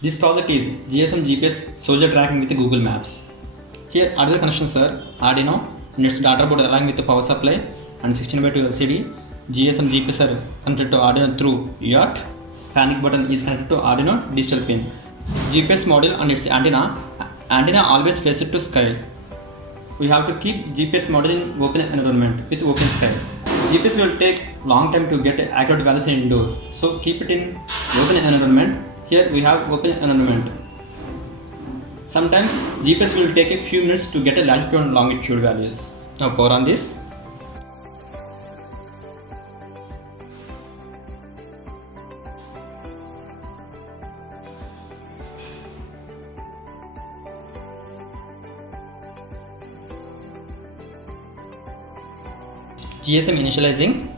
This project is GSM GPS soldier tracking with Google Maps. Here Arduino connections are Arduino and its data board along with the power supply and 16x2 LCD. GSM GPS are connected to Arduino through UART. Panic button is connected to Arduino digital pin. GPS module and its antenna always face it to sky. We have to keep GPS module in open environment with open sky. GPS will take long time to get accurate values in indoor, so keep it in open environment. Here we have open environment. Sometimes GPS will take a few minutes to get a latitude and longitude values. Now power on this. GSM initializing.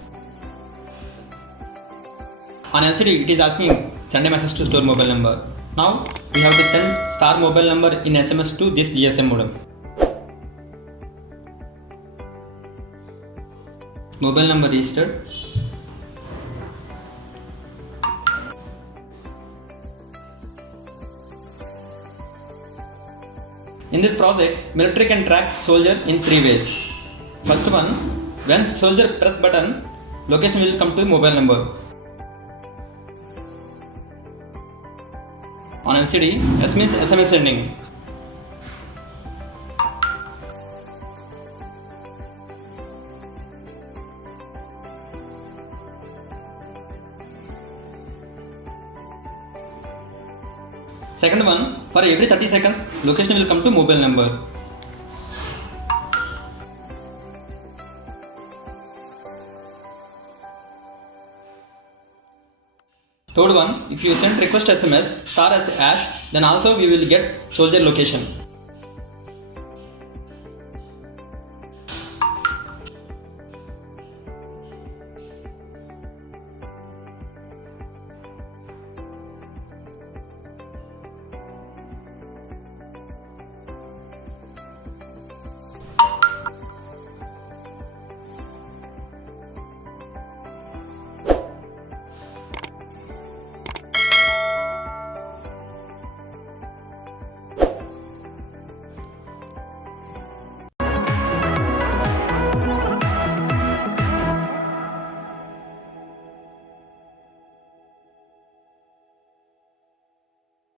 On LCD it is asking send a message to store mobile number. Now we have to send star mobile number in SMS to this GSM modem. Mobile number registered. In this project, military can track soldier in 3 ways. First one, when soldier press button, location will come to mobile number. On LCD, S means SMS sending. Second one, for every 30 seconds, location will come to mobile number. Third one, if you send request SMS star as hash, then also we will get soldier location.